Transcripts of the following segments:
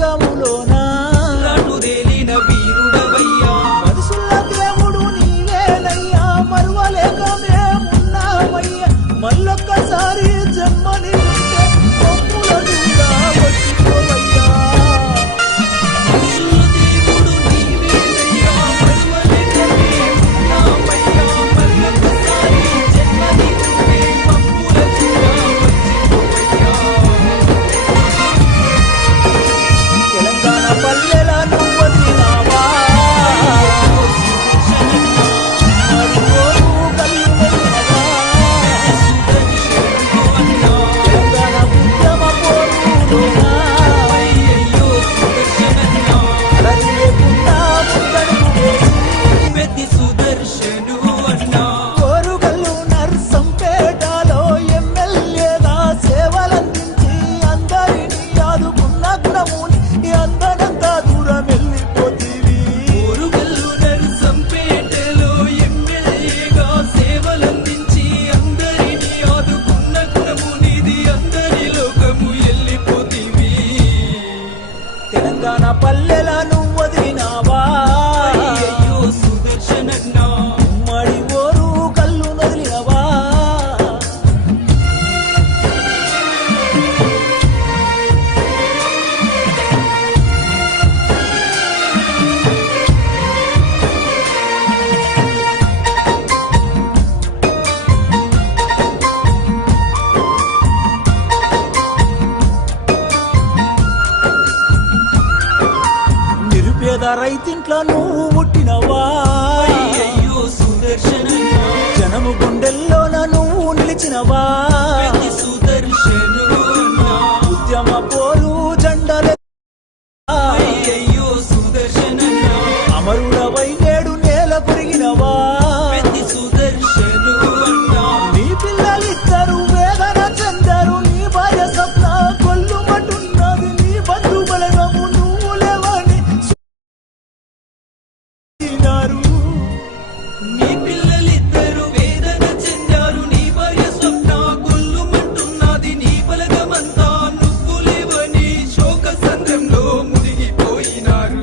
రంగములోన రాటుదేలిన వీరుడవయ్యా మనుషుల దేవుడు నీవేనయ్యా మరువలేక మేమున్నామయ్యా మళ్ళొక్కసారి జన్మని ఉంటే మమ్ములనుగా వచ్చిపోవయ్యా మనుషుల దేవుడు నీవేనయ్యా మరువలేక మేమున్నామయ్యా మళ్ళొక్కసారి జన్మని ఉంటే మమ్ములనుగా వచ్చిపోవయ్యా తెలంగాణ పల్లెల నువ్వు వదిలినావా మరి ఓరు కళ్ళు వెలిగినవా? తెలంగాణ ఉద్యమ పోరులోన అయ్యయ్యో సుదర్శనన్నా అలరి లేకుండా ముందడుగు వేసి పెద్ది సుదర్శను అన్నా కోరుగల్లు నర్సంపేటలో ఎమ్మెల్యేగా సేవలందించి అందరినీ ఆదుకున్న గుణముని అందరంతా దూరం వెళ్ళిపోతీవి ఓరుగల్లు నర్సంపేటలో ఎమ్మెల్యేగా సేవలందించి అందరినీ ఆదుకున్న గుణము నీది అందరి లోకము వెళ్ళిపోతీవి తెలంగాణ పల్లెల నువ్వు వదిలినావా అయ్యయ్యో సుదర్శనన్నా ఉమ్మడి ఓరు కళ్ళు వదిలినవా నిరుపేద రైతింట్లో నువ్వు పుట్టినవా అయ్యయ్యో సుదర్శనన్నా జనము గుండెల్లోన నువ్వు నిలిచినవా పెద్ది సుదర్శను అన్నా ఉద్యమ పోరు జెండలే అయ్యయ్యో సుదర్శనన్నా అమరుడవై నేడు నేల కొరిగినవా పెద్ది సుదర్శను అన్నా నీ పిల్లలిద్దరు వేదన చెందారు నీ భార్య స్వప్న కొల్లుమంటున్నది నీ బంధు బలగము నువ్వు లేవని చెప్పినారు. నీ పిల్లలిద్దరు వేదన చెందారు నీ భార్య స్వప్న కొల్లుమంటున్నది నీ బలగమంతా నువ్వు లేవని శోక సంద్రంలో మునిగిపోయినారు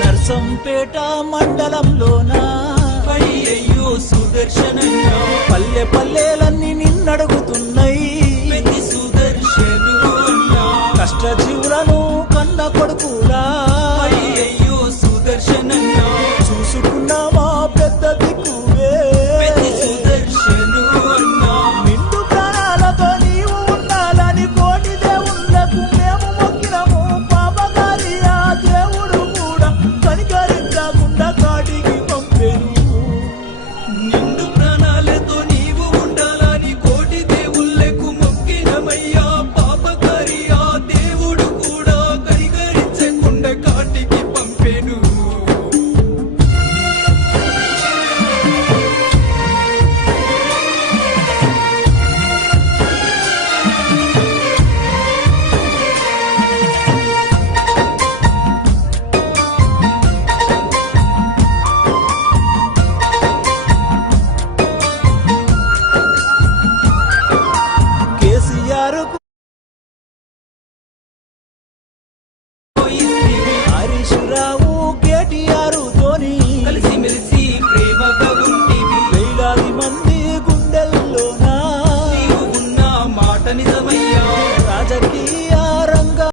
నర్సంపేట మండలంలోన అయ్యయ్యో సుదర్శనన్నా పల్లె పల్లెలన్నీ నిన్నడుగుతున్నాయి పెద్ది సుదర్శను అన్నా కష్టజీ